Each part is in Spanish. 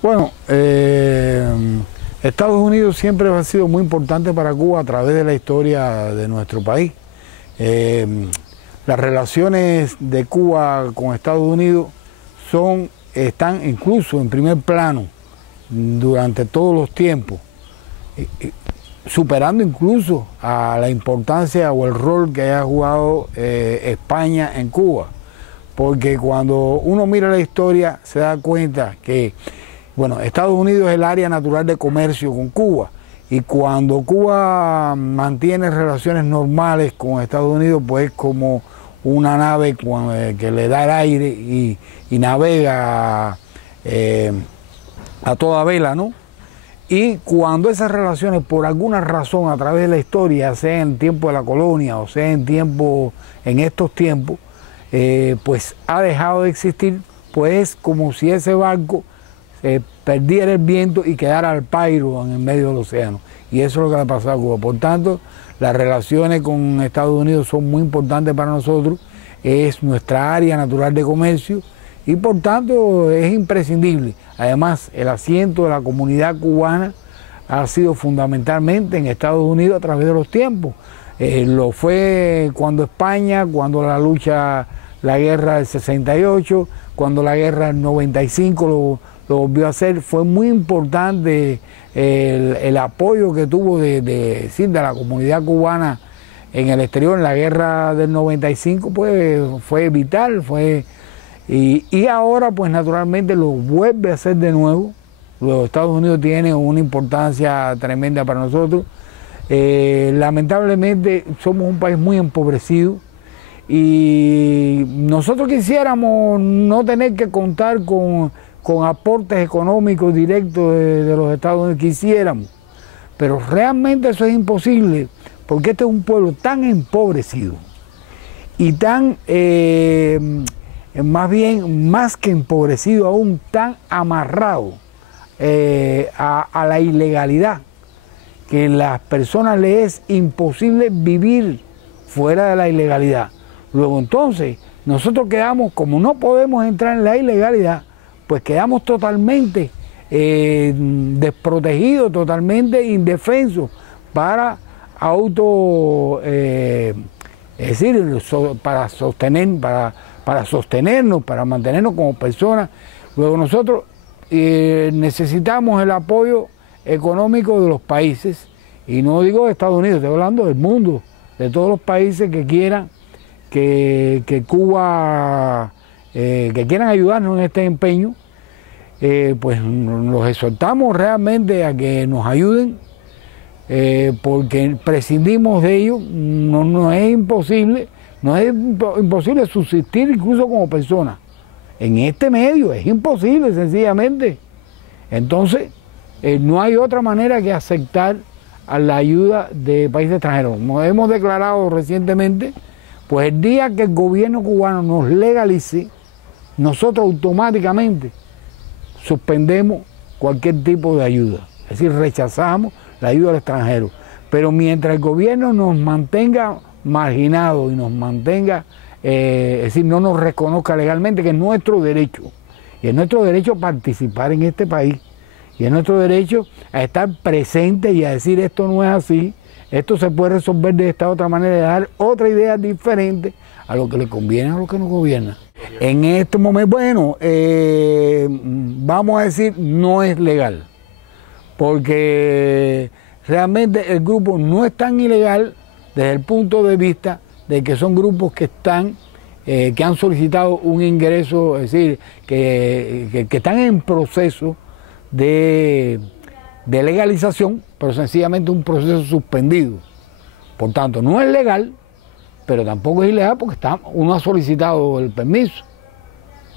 Bueno, Estados Unidos siempre ha sido muy importante para Cuba a través de la historia de nuestro país. Las relaciones de Cuba con Estados Unidos están incluso en primer plano durante todos los tiempos, superando incluso a la importancia o el rol que haya jugado España en Cuba. Porque cuando uno mira la historia se da cuenta que, bueno, Estados Unidos es el área natural de comercio con Cuba, y cuando Cuba mantiene relaciones normales con Estados Unidos, pues es como una nave que le da el aire y navega a toda vela, ¿no? Y cuando esas relaciones, por alguna razón, a través de la historia, sea en tiempo de la colonia o sea en estos tiempos, pues ha dejado de existir, pues es como si ese barco perdiera el viento y quedara al pairo en el medio del océano. Y eso es lo que le ha pasado a Cuba. Por tanto, las relaciones con Estados Unidos son muy importantes para nosotros, es nuestra área natural de comercio y por tanto es imprescindible. Además, el asiento de la comunidad cubana ha sido fundamentalmente en Estados Unidos a través de los tiempos. Lo fue cuando España, cuando la guerra del 68, cuando la guerra del 95 lo volvió a hacer. Fue muy importante el apoyo que tuvo de la comunidad cubana en el exterior. En la guerra del 95 pues fue vital, y ahora pues naturalmente lo vuelve a hacer de nuevo. Los Estados Unidos tienen una importancia tremenda para nosotros. Lamentablemente somos un país muy empobrecido y nosotros quisiéramos no tener que contar con aportes económicos directos de los Estados Unidos, quisiéramos, pero realmente eso es imposible porque este es un pueblo tan empobrecido y tan, más que empobrecido aún, tan amarrado a la ilegalidad, que a las personas les es imposible vivir fuera de la ilegalidad. Luego entonces, nosotros quedamos, como no podemos entrar en la ilegalidad, pues quedamos totalmente desprotegidos, totalmente indefensos para para sostenernos, para mantenernos como personas. Luego nosotros necesitamos el apoyo económico de los países, y no digo de Estados Unidos, estoy hablando del mundo, de todos los países que quieran que Cuba, que quieran ayudarnos en este empeño. Pues los exhortamos realmente a que nos ayuden, porque prescindimos de ellos. No es imposible subsistir incluso como personas. En este medio es imposible, sencillamente. Entonces, no hay otra manera que aceptar a la ayuda de países extranjeros. Nos hemos declarado recientemente, pues el día que el gobierno cubano nos legalice, nosotros automáticamente suspendemos cualquier tipo de ayuda. Es decir, rechazamos la ayuda al extranjero. Pero mientras el gobierno nos mantenga marginados y nos mantenga, es decir, no nos reconozca legalmente, que es nuestro derecho, y es nuestro derecho a participar en este país, y es nuestro derecho a estar presente y a decir esto no es así, esto se puede resolver de esta otra manera, de dar otra idea diferente a lo que le conviene, a lo que nos gobierna. En este momento, bueno, vamos a decir, no es legal, porque realmente el grupo no es tan ilegal desde el punto de vista de que son grupos que han solicitado un ingreso, es decir, que están en proceso de legalización, pero sencillamente un proceso suspendido. Por tanto, no es legal, pero tampoco es ilegal porque uno ha solicitado el permiso.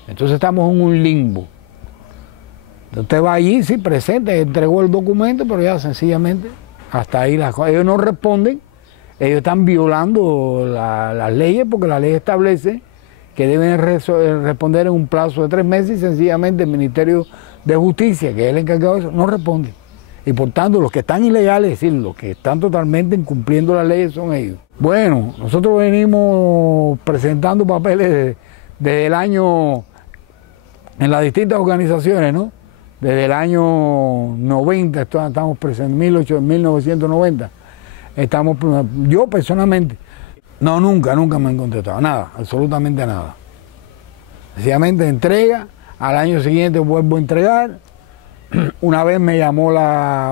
Entonces estamos en un limbo. Usted va allí, sí, presente, entregó el documento, pero ya sencillamente hasta ahí las cosas. Ellos no responden, ellos están violando las leyes, porque la ley establece que deben responder en un plazo de 3 meses, y sencillamente el Ministerio de Justicia, que es el encargado de eso, no responde. Y por tanto, los que están ilegales, es decir, los que están totalmente incumpliendo las leyes, son ellos. Bueno, nosotros venimos presentando papeles desde el año en las distintas organizaciones, ¿no? desde el año 90, estamos presentes, 1990, yo personalmente, no, nunca me han contestado, nada, absolutamente nada. Sencillamente entrega, al año siguiente vuelvo a entregar. Una vez me llamó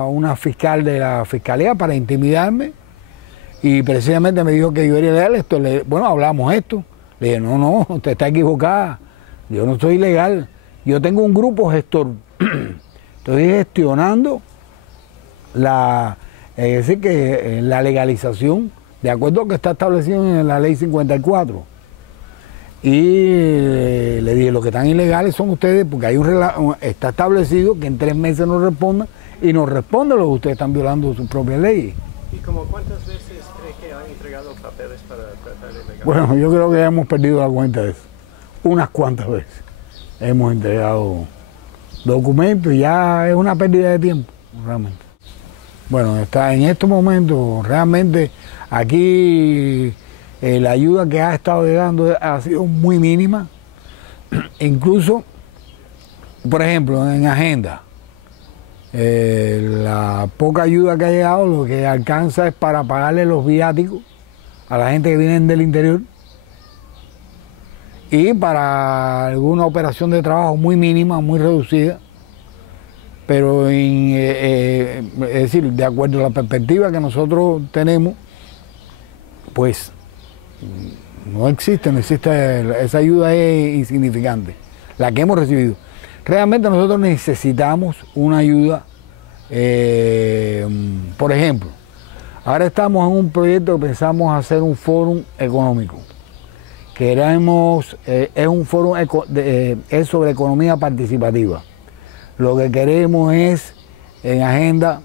una fiscal de la fiscalía para intimidarme y precisamente me dijo que yo era ilegal. Bueno, hablamos esto. Le dije, no, usted está equivocada. Yo no soy ilegal. Yo tengo un grupo gestor. Estoy gestionando la legalización de acuerdo a lo que está establecido en la ley 54. Y le dije, los que están ilegales son ustedes, porque está establecido que en 3 meses nos respondan y nos responden los que ustedes están violando sus propias leyes. ¿Y como cuántas veces cree que han entregado papeles para tratar de legal? Bueno, yo creo que ya hemos perdido la cuenta de eso. Unas cuantas veces hemos entregado documentos y ya es una pérdida de tiempo, realmente. Bueno, en estos momentos realmente aquí la ayuda que ha estado llegando ha sido muy mínima. Incluso, por ejemplo, en Agenda, la poca ayuda que ha llegado lo que alcanza es para pagarle los viáticos a la gente que viene del interior y para alguna operación de trabajo muy mínima, muy reducida, pero es decir, de acuerdo a la perspectiva que nosotros tenemos, pues no existe, esa ayuda es insignificante, la que hemos recibido. Realmente nosotros necesitamos una ayuda, por ejemplo, ahora estamos en un proyecto que pensamos hacer un fórum económico. Queremos, es un fórum, es sobre economía participativa. Lo que queremos es, en Agenda,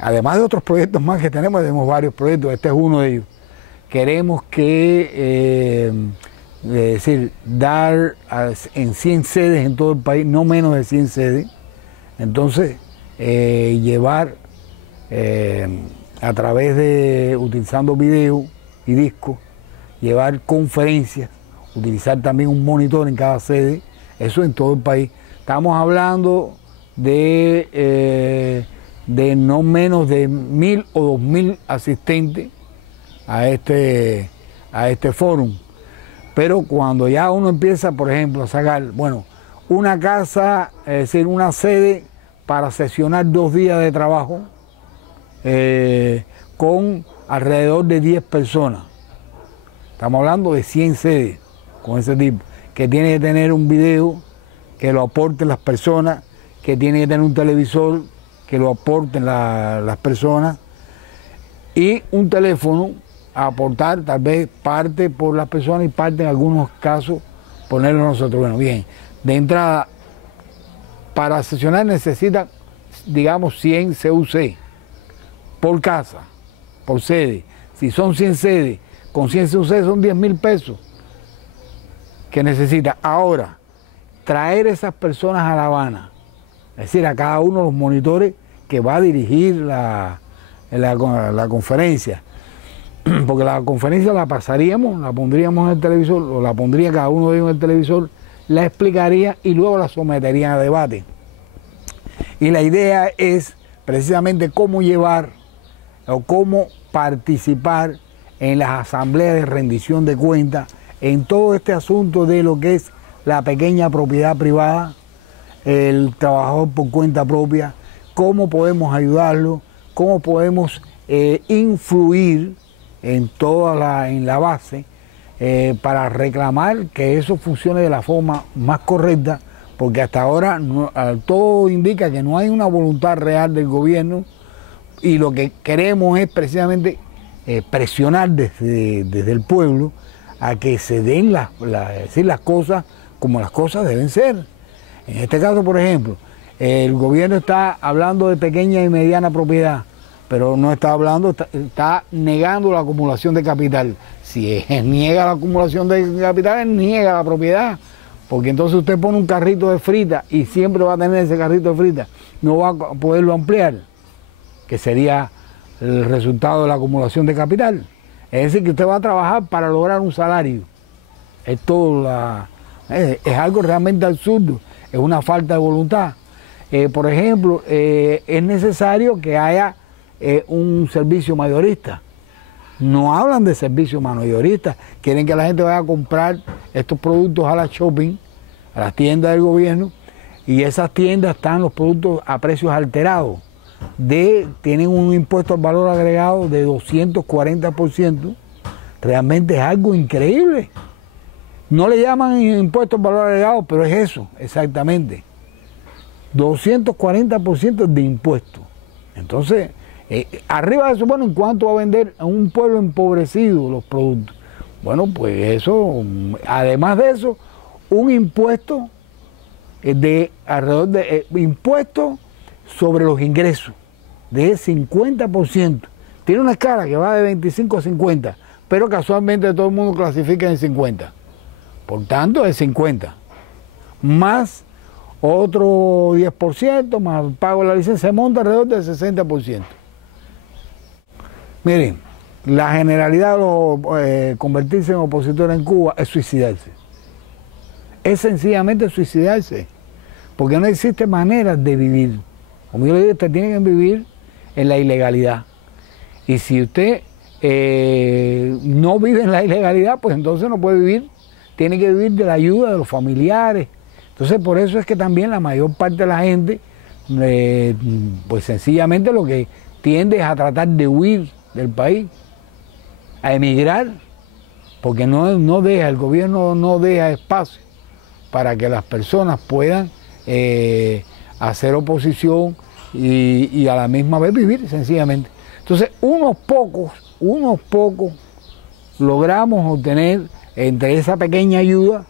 además de otros proyectos más que tenemos varios proyectos, este es uno de ellos. Queremos dar en 100 sedes en todo el país, no menos de 100 sedes, entonces llevar a través de, utilizando video y discos, llevar conferencias, utilizar también un monitor en cada sede, eso en todo el país. Estamos hablando de no menos de 1.000 o 2.000 asistentes a este fórum. Pero cuando ya uno empieza, por ejemplo, a sacar, bueno, una casa, es decir, una sede para sesionar 2 días de trabajo con alrededor de 10 personas. Estamos hablando de 100 sedes con ese tipo, que tiene que tener un video que lo aporten las personas, que tiene que tener un televisor que lo aporten las personas y un teléfono a aportar, tal vez parte por las personas y parte en algunos casos ponerlo nosotros. Bueno, bien, de entrada, para sesionar necesita, digamos, 100 CUC por casa, por sede. Si son 100 sedes, con 100 CUC son 10.000 pesos que necesita. Ahora, traer esas personas a La Habana, es decir, a cada uno de los monitores que va a dirigir la conferencia, porque la conferencia la pasaríamos, la pondríamos en el televisor, o la pondría cada uno de ellos en el televisor, la explicaría y luego la someterían a debate. Y la idea es precisamente cómo llevar o cómo participar en las asambleas de rendición de cuentas, en todo este asunto de lo que es la pequeña propiedad privada, el trabajador por cuenta propia, cómo podemos ayudarlo, cómo podemos influir en la base para reclamar que eso funcione de la forma más correcta, porque hasta ahora todo indica que no hay una voluntad real del gobierno y lo que queremos es precisamente presionar desde el pueblo a que se den decir las cosas como las cosas deben ser. En este caso, por ejemplo, el gobierno está hablando de pequeña y mediana propiedad, pero no está hablando, está negando la acumulación de capital. Si niega la acumulación de capital, niega la propiedad, porque entonces usted pone un carrito de frita y siempre va a tener ese carrito de frita, no va a poderlo ampliar, que sería el resultado de la acumulación de capital. Es decir, que usted va a trabajar para lograr un salario. Es algo realmente absurdo, es una falta de voluntad. Por ejemplo, es necesario que haya un servicio mayorista. No hablan de servicio mayorista, quieren que la gente vaya a comprar estos productos a la shopping, a las tiendas del gobierno, y esas tiendas están los productos a precios alterados. Tienen un impuesto al valor agregado de 240%, realmente es algo increíble. No le llaman impuesto al valor agregado, pero es eso, exactamente. 240% de impuesto. Entonces, arriba de eso, bueno, ¿en cuánto va a vender a un pueblo empobrecido los productos? Bueno, pues eso, además de eso, un impuesto de alrededor de impuesto sobre los ingresos de 50%. Tiene una escala que va de 25 a 50, pero casualmente todo el mundo clasifica en 50. Por tanto, es 50. Más otro 10%, más el pago de la licencia, se monta alrededor del 60%. Miren, la generalidad de convertirse en opositor en Cuba es suicidarse. Es sencillamente suicidarse, porque no existe manera de vivir. Como yo le digo, usted tiene que vivir en la ilegalidad. Y si usted no vive en la ilegalidad, pues entonces no puede vivir. Tiene que vivir de la ayuda de los familiares. Entonces, por eso es que también la mayor parte de la gente, pues sencillamente lo que tiende es a tratar de huir del país, a emigrar, porque no deja, el gobierno no deja espacio para que las personas puedan hacer oposición y a la misma vez vivir, sencillamente. Entonces, unos pocos logramos obtener entre esa pequeña ayuda,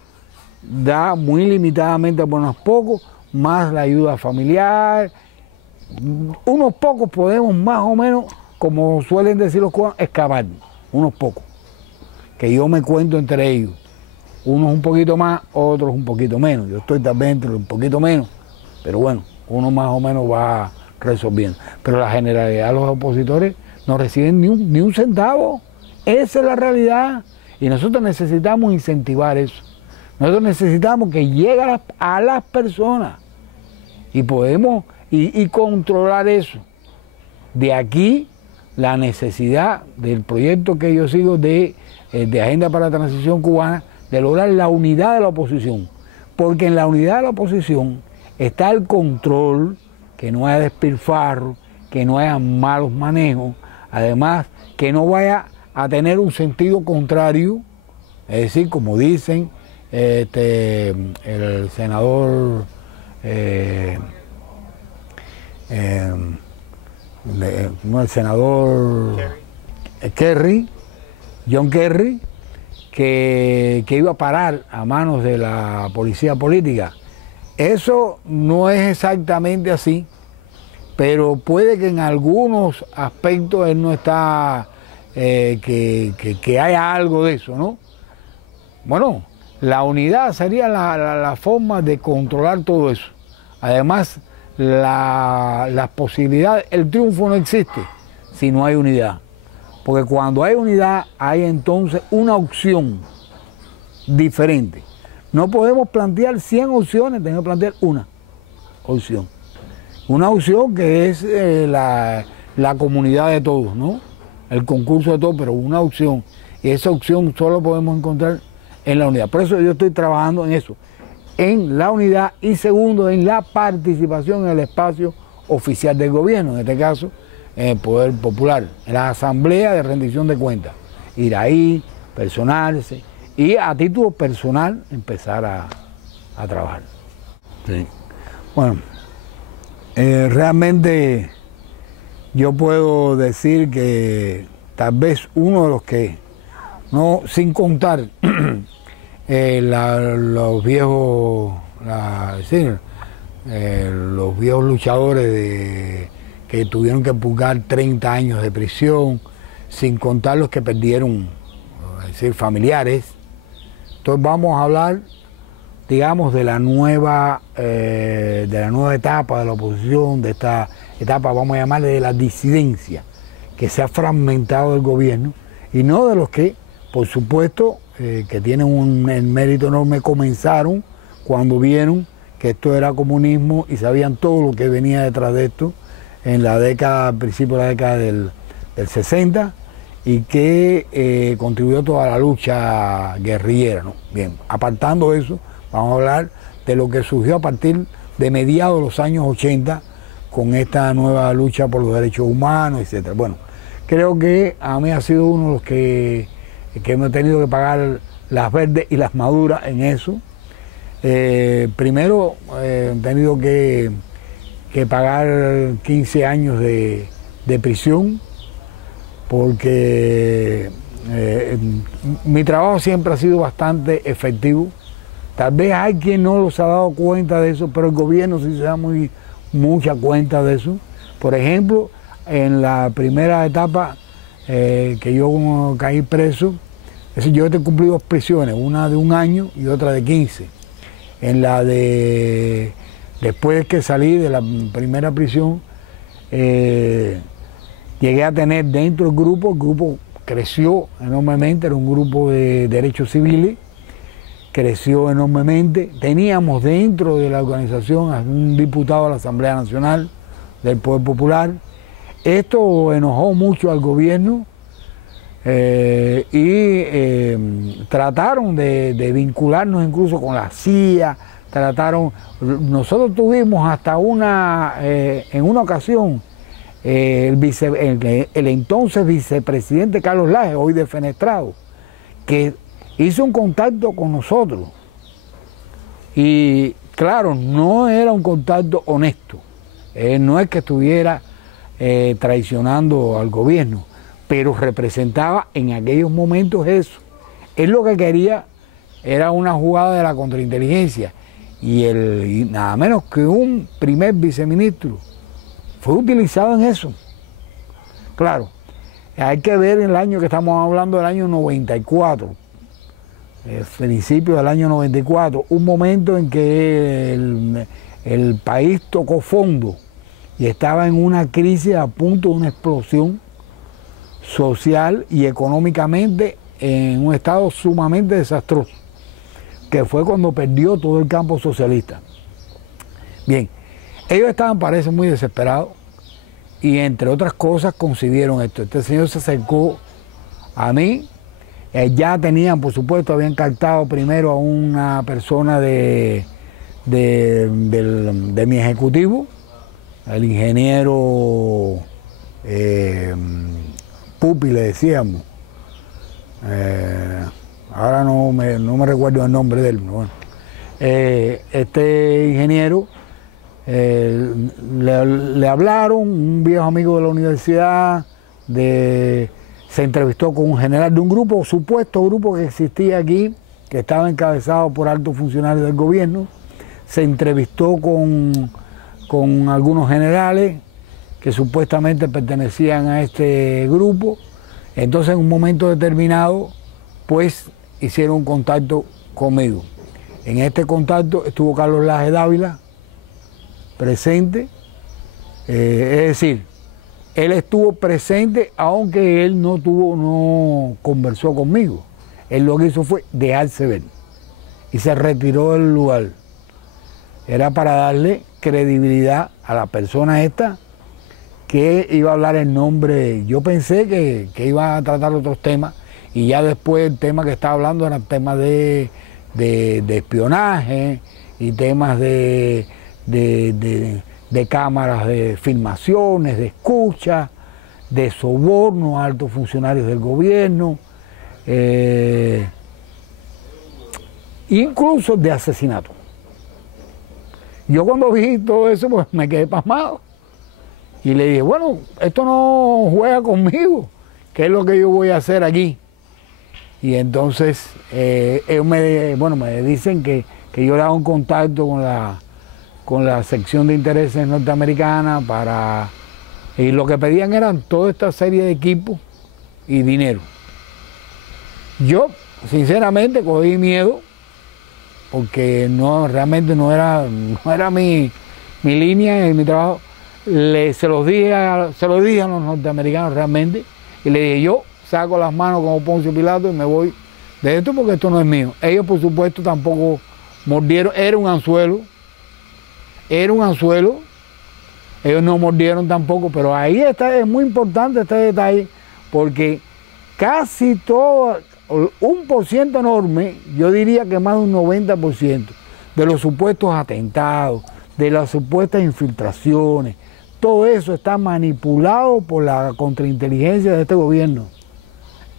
da muy limitadamente a unos pocos, más la ayuda familiar. Unos pocos podemos más o menos, como suelen decir los cubanos, excavar, unos pocos, que yo me cuento entre ellos. Unos un poquito más, otros un poquito menos. Yo estoy también entre un poquito menos, pero bueno, uno más o menos va resolviendo. Pero la generalidad de los opositores no reciben ni un centavo. Esa es la realidad. Y nosotros necesitamos incentivar eso. Nosotros necesitamos que llegue a las personas y podemos y controlar eso. De aquí la necesidad del proyecto que yo sigo de Agenda para la Transición Cubana, de lograr la unidad de la oposición. Porque en la unidad de la oposición está el control, que no haya despilfarro, que no haya malos manejos, además que no vaya a tener un sentido contrario, es decir, como dicen el senador Kerry, John Kerry, que iba a parar a manos de la policía política. Eso no es exactamente así, pero puede que en algunos aspectos él no está, que haya algo de eso, ¿no? Bueno, la unidad sería la forma de controlar todo eso. Además, las posibilidades, el triunfo no existe si no hay unidad. Porque cuando hay unidad, hay entonces una opción diferente. No podemos plantear 100 opciones, tenemos que plantear una opción. Una opción que es la comunidad de todos, ¿no? El concurso de todos, pero una opción. Y esa opción solo podemos encontrar en la unidad. Por eso yo estoy trabajando en eso, en la unidad y segundo, en la participación en el espacio oficial del gobierno, en este caso, en el Poder Popular, en la Asamblea de Rendición de Cuentas. Ir ahí, personarse y a título personal empezar a trabajar. Sí. Bueno, realmente yo puedo decir que tal vez uno de los que, no sin contar los viejos luchadores que tuvieron que purgar 30 años de prisión, sin contar los que perdieron, es decir, familiares. Entonces vamos a hablar, digamos, de la nueva etapa de la oposición, de esta etapa, vamos a llamarle, de la disidencia, que se ha fragmentado el gobierno, y no de los que, por supuesto, que tienen el mérito enorme, comenzaron cuando vieron que esto era comunismo y sabían todo lo que venía detrás de esto en la década, al principio de la década del 60, y que contribuyó a toda la lucha guerrillera, ¿no? Bien, apartando eso, vamos a hablar de lo que surgió a partir de mediados de los años 80 con esta nueva lucha por los derechos humanos, etc. Bueno, creo que a mí ha sido uno de los que hemos tenido que pagar las verdes y las maduras en eso. Primero, he tenido que pagar 15 años de prisión, porque mi trabajo siempre ha sido bastante efectivo. Tal vez hay quien no se ha dado cuenta de eso, pero el gobierno sí se da mucha cuenta de eso. Por ejemplo, en la primera etapa que yo caí preso, es decir, yo he cumplido 2 prisiones, una de 1 año y otra de 15. En la de después que salí de la primera prisión, llegué a tener dentro del grupo, el grupo creció enormemente, era un grupo de derechos civiles, creció enormemente. Teníamos dentro de la organización a un diputado de la Asamblea Nacional del Poder Popular. Esto enojó mucho al gobierno y trataron de vincularnos incluso con la CIA. Nosotros tuvimos hasta en una ocasión, el entonces vicepresidente Carlos Laje, hoy defenestrado, que hizo un contacto con nosotros. Y claro, no era un contacto honesto. No es que estuviera traicionando al gobierno, pero representaba en aquellos momentos eso. Él lo que quería era una jugada de la contrainteligencia. Y nada menos que un primer viceministro fue utilizado en eso. Claro, hay que ver el año que estamos hablando, del año 94, el principio del año 94, un momento en que el país tocó fondo y estaba en una crisis a punto de una explosión social y económicamente en un estado sumamente desastroso, que fue cuando perdió todo el campo socialista. Bien, ellos estaban, parece, muy desesperados y entre otras cosas concibieron esto. Este señor se acercó a mí, ya tenían, por supuesto, habían captado primero a una persona de mi ejecutivo, el ingeniero Pupi, le decíamos. Ahora no me recuerdo el nombre de él. Bueno, este ingeniero le hablaron, un viejo amigo de la universidad, se entrevistó con un general de un grupo, supuesto grupo que existía aquí, que estaba encabezado por altos funcionarios del gobierno. Se entrevistó con algunos generales que supuestamente pertenecían a este grupo. Entonces, en un momento determinado, pues hicieron un contacto conmigo. En este contacto estuvo Carlos Laje Dávila presente, es decir, él estuvo presente aunque él no conversó conmigo. Él lo que hizo fue dejarse ver y se retiró del lugar. Era para darle credibilidad a la persona esta que iba a hablar en nombre. Yo pensé que iba a tratar otros temas y ya después el tema que estaba hablando eran temas de espionaje y temas de cámaras de filmaciones, de escucha, de soborno a altos funcionarios del gobierno, incluso de asesinato. Yo cuando vi todo eso, pues me quedé pasmado y le dije, bueno, esto no juega conmigo, ¿qué es lo que yo voy a hacer aquí? Y entonces ellos me dicen que yo le hago un contacto con la sección de intereses norteamericana y lo que pedían eran toda esta serie de equipos y dinero. Yo, sinceramente, cogí miedo porque realmente no era mi línea en mi trabajo. Se lo dije a los norteamericanos realmente y le dije, yo saco las manos como Poncio Pilato y me voy de esto porque esto no es mío. Ellos, por supuesto, tampoco mordieron, era un anzuelo era un anzuelo, ellos no mordieron tampoco, pero ahí está, es muy importante este detalle, porque casi todo, un por ciento enorme, yo diría que más de un 90% de los supuestos atentados, de las supuestas infiltraciones, todo eso está manipulado por la contrainteligencia de este gobierno.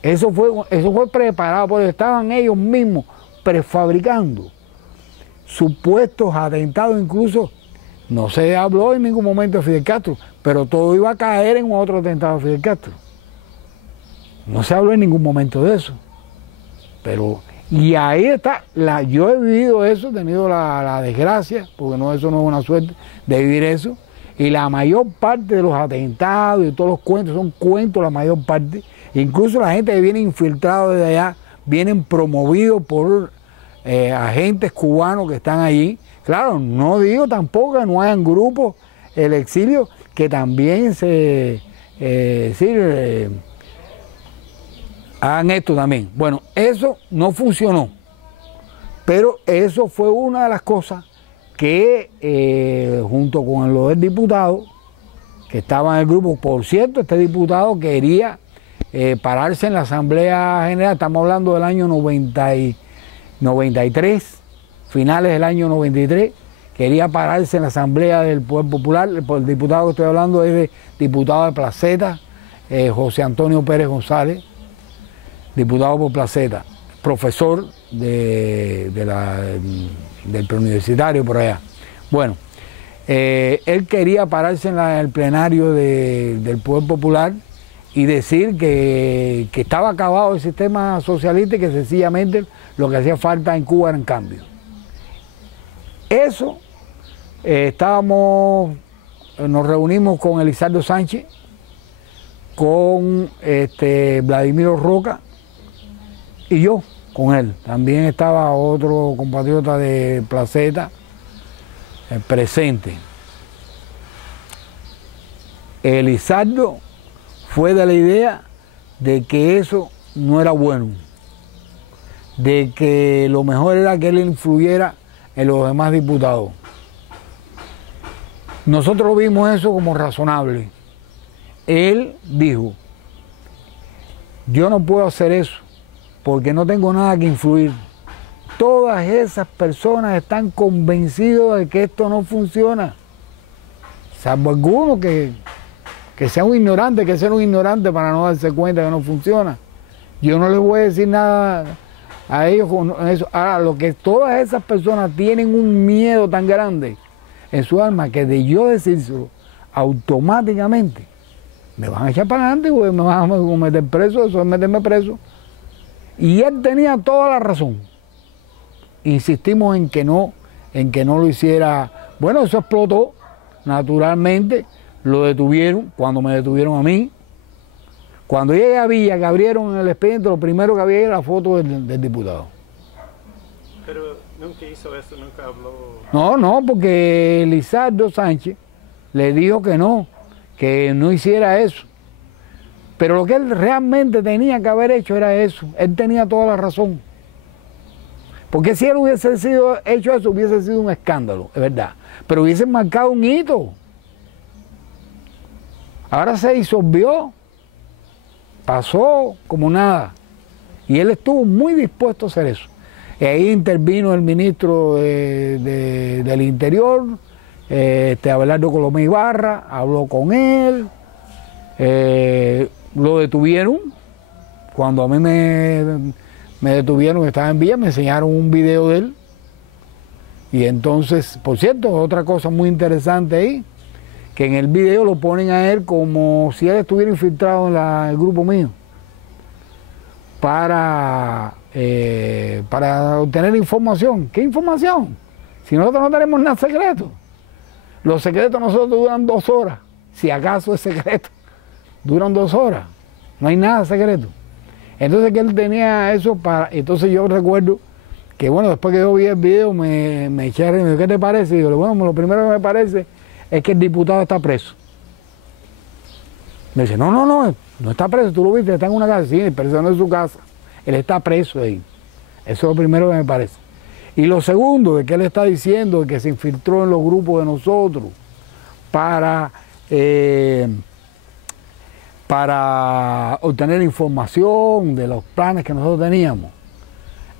Eso fue preparado, porque estaban ellos mismos prefabricando supuestos atentados. Incluso no se habló en ningún momento de Fidel Castro, pero todo iba a caer en otro atentado de Fidel Castro. No se habló en ningún momento de eso. Y ahí está, yo he vivido eso, he tenido la desgracia, porque eso no es una suerte, de vivir eso. Y la mayor parte de los atentados y todos los cuentos son cuentos, la mayor parte. Incluso la gente que viene infiltrada desde allá, vienen promovidos por agentes cubanos que están allí. Claro, no digo tampoco que no hayan grupos, el exilio, que también hagan esto también. Bueno, eso no funcionó, pero eso fue una de las cosas que junto con lo del diputado, que estaba en el grupo, por cierto, este diputado quería pararse en la Asamblea General, estamos hablando del año 93, finales del año 93, quería pararse en la Asamblea del Poder Popular. El diputado que estoy hablando es el diputado de Placeta, José Antonio Pérez González, diputado por Placeta, profesor del preuniversitario por allá. Bueno, él quería pararse en el plenario del Poder Popular y decir que estaba acabado el sistema socialista y que sencillamente lo que hacía falta en Cuba eran cambios. Eso, nos reunimos con Elizardo Sánchez, con Vladimiro Roca y yo con él. También estaba otro compatriota de Placeta presente. Elizardo fue de la idea de que eso no era bueno, de que lo mejor era que él influyera en los demás diputados. Nosotros vimos eso como razonable. Él dijo, yo no puedo hacer eso porque no tengo nada que influir. Todas esas personas están convencidos de que esto no funciona, salvo algunos que sean un ignorante, que sean un ignorante para no darse cuenta que no funciona. Yo no les voy a decir nada a ellos con eso. Ahora, lo que todas esas personas tienen un miedo tan grande en su alma que de yo decírselo, automáticamente me van a echar para adelante, güey, me van a meter preso, eso es meterme preso. Y él tenía toda la razón. Insistimos en que no lo hiciera. Bueno, eso explotó, naturalmente, lo detuvieron, cuando me detuvieron a mí. Cuando llegué a Villa, que abrieron el expediente, lo primero que había era la foto del diputado. Pero nunca hizo eso, nunca habló. No, porque Elizardo Sánchez le dijo que no hiciera eso. Pero lo que él realmente tenía que haber hecho era eso. Él tenía toda la razón. Porque si él hubiese hecho eso, hubiese sido un escándalo, es verdad. Pero hubiese marcado un hito. Ahora se disolvió, pasó como nada. Y él estuvo muy dispuesto a hacer eso. Y ahí intervino el ministro del Interior, Abelardo Colomé Ibarra, habló con él, lo detuvieron. Cuando a mí me detuvieron, estaba en Villa, me enseñaron un video de él. Y entonces, por cierto, otra cosa muy interesante ahí, que en el video lo ponen a él como si él estuviera infiltrado en el grupo mío para obtener información. ¿Qué información? Si nosotros no tenemos nada secreto. Los secretos nosotros duran 2 horas, si acaso es secreto. Duran 2 horas, no hay nada secreto. Entonces que él tenía eso entonces yo recuerdo que bueno, después que yo vi el video me eché a reír, me dijo, ¿qué te parece? Y digo, bueno, lo primero que me parece es que el diputado está preso. Me dice, no está preso, tú lo viste, está en una casa, sí, pero eso no es su casa, él está preso ahí. Eso es lo primero que me parece. Y lo segundo, de que él está diciendo que se infiltró en los grupos de nosotros para obtener información de los planes que nosotros teníamos.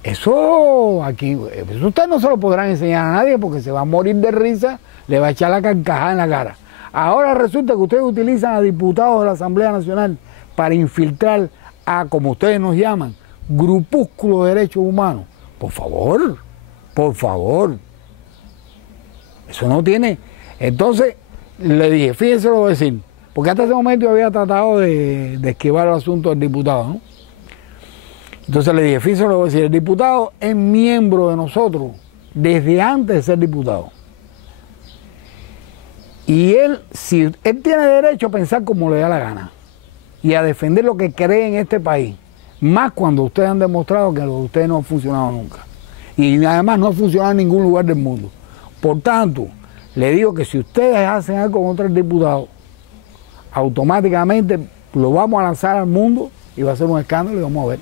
Eso aquí, eso ustedes no se lo podrán enseñar a nadie porque se va a morir de risa, le va a echar la carcajada en la cara. Ahora resulta que ustedes utilizan a diputados de la Asamblea Nacional para infiltrar a, como ustedes nos llaman, grupúsculos de derechos humanos. Por favor, por favor. Eso no tiene. Entonces le dije, fíjense lo que voy a decir, porque hasta ese momento yo había tratado de esquivar el asunto del diputado, ¿no? Entonces le dije, fíjense lo que voy a decir, el diputado es miembro de nosotros desde antes de ser diputado. Y él tiene derecho a pensar como le da la gana y a defender lo que cree en este país, más cuando ustedes han demostrado que lo de ustedes no ha funcionado nunca. Y además no ha funcionado en ningún lugar del mundo. Por tanto, le digo que si ustedes hacen algo contra el diputado, automáticamente lo vamos a lanzar al mundo y va a ser un escándalo y vamos a ver.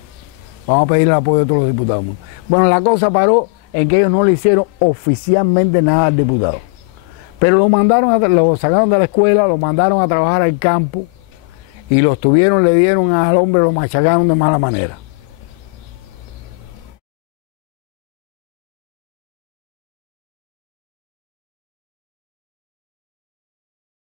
Vamos a pedir el apoyo de todos los diputados del mundo. Bueno, la cosa paró en que ellos no le hicieron oficialmente nada al diputado. Pero lo sacaron de la escuela, lo mandaron a trabajar al campo y le dieron al hombre, lo machacaron de mala manera.